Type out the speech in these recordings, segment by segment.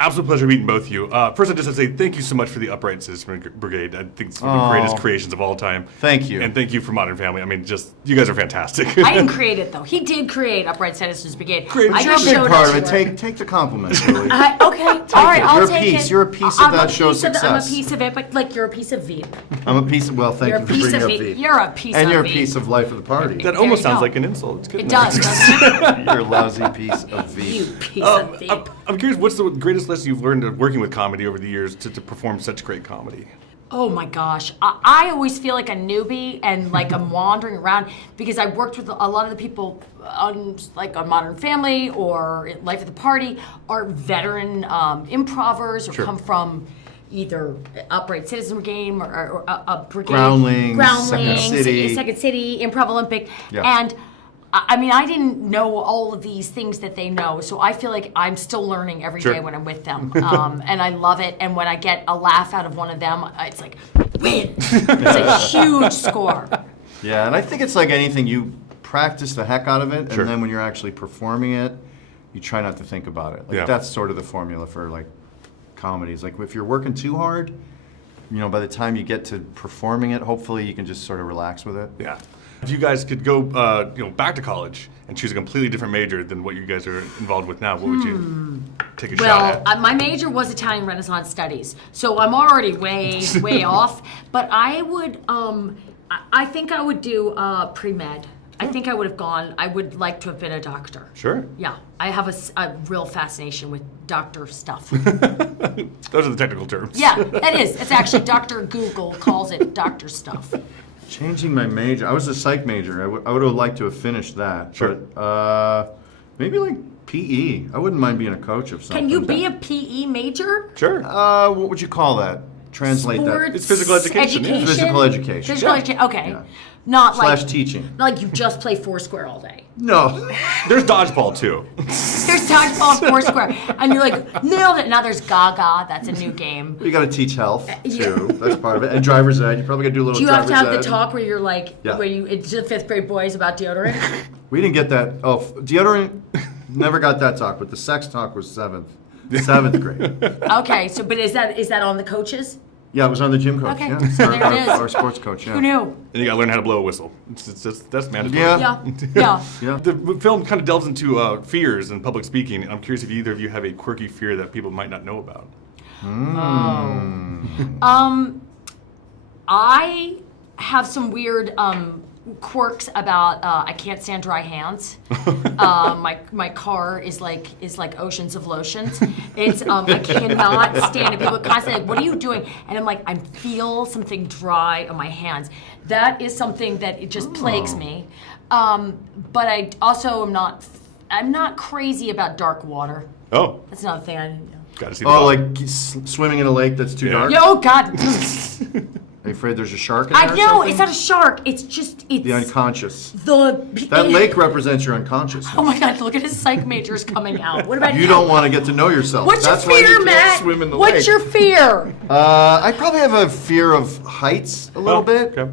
Absolute pleasure meeting both of you. First, I just have to say thank you so much for the Upright Citizen Brigade. I think it's one of the greatest creations of all time. Thank you. And thank you for Modern Family. I mean, just, you guys are fantastic. I didn't create it, though. He did create Upright Citizens Brigade. But I you're a just big showed part up of it. to Take the compliment, Julie. Okay, all right, I'll take it. You're a piece of that show's I'm a success. piece of it, but like you're a piece of Veep. I'm a piece of, well, thank You're you a for piece bringing of up Veep. Veep. You're a piece of And you're a Veep. piece of life of the party. That almost There you sounds go. like an insult. It's good. It does, doesn't it? You're a lousy piece of Veep. You piece of Veep. I'm curious, what's the greatest lesson you've learned working with comedy over the years to perform such great comedy? Oh my gosh. I always feel like a newbie and like I'm wandering around because I worked with a lot of the people on Modern Family or Life of the Party are veteran improvers or come from either Upright Citizen Brigade or a brigade. Groundlings, Second City, Improv Olympic. Yeah. And I mean, I didn't know all of these things that they know, so I feel like I'm still learning every day when I'm with them, and I love it. And when I get a laugh out of one of them, it's like, win! It's a huge score. Yeah, and I think it's like anything. You practice the heck out of it, and then when you're actually performing it, you try not to think about it. Like that's sort of the formula for like comedies. Like if you're working too hard, you know, by the time you get to performing it, hopefully you can just sort of relax with it. Yeah. If you guys could go, back to college and choose a completely different major than what you guys are involved with now, what would you take a shot at? My major was Italian Renaissance Studies, so I'm already way off. But I would, I think I would do pre-med. I think I would have gone. I would like to have been a doctor. Sure. Yeah, I have a real fascination with doctor stuff. Those are the technical terms. Yeah, it is. It's actually Dr. Google calls it doctor stuff. Changing my major. I was a psych major. I would have liked to have finished that. Sure. But maybe like PE. I wouldn't mind being a coach of something. Can you be a PE major? Sure. What would you call that? Translate Sports that. It's physical education. Yeah. Physical education. Physical education. Okay. Yeah. Not Slash like teaching. Not like you just play Foursquare all day. No. There's dodgeball too. There's dodgeball and Foursquare, and you're like nailed it. Now there's Gaga. That's a new game. You got to teach health too. That's part of it. And driver's ed. You probably got to do a little. Do you have driver's to have ed. the talk where you're like, where you it's the fifth grade boys about deodorant? We didn't get that. Oh, deodorant. Never got that talk, but the sex talk was seventh grade. Okay, so but is that on the coaches? Yeah, it was on the gym coach. Okay, Yeah. so there it is. Our sports coach. Yeah. Who knew? And you gotta learn how to blow a whistle. That's mandatory. Yeah. Yeah. Yeah. The film kind of delves into fears and public speaking. I'm curious if either of you have a quirky fear that people might not know about. I have some weird quirks about I can't stand dry hands. My car is like oceans of lotions. It's I cannot stand it. People are constantly like, "What are you doing?" And I'm like, I feel something dry on my hands. That is something that it just plagues me. But I also I'm not crazy about dark water. Oh. That's another thing I didn't know. Gotta see the Oh, bottom. like swimming in a lake that's too dark? Yeah, oh God. Are you afraid there's a shark in I there or know, something? it's not a shark. It's The unconscious. the That lake represents your unconsciousness. Oh my God, look at his psych majors coming out. What about You don't want to get to know yourself. What's That's your why fear, you can't Matt? swim in the What's lake. your fear? I probably have a fear of heights a little bit, Okay.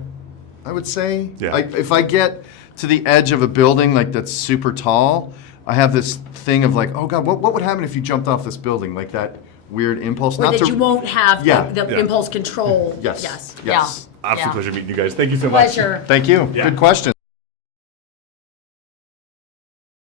I would say. Yeah. If I get to the edge of a building like that's super tall, I have this thing of like, oh God, what would happen if you jumped off this building? Like that weird impulse. Or that you won't have the impulse control. Yes. Yes. Yes. Yeah. Absolute pleasure meeting you guys. Thank you so much. Pleasure. Thank you. Yeah. Good question.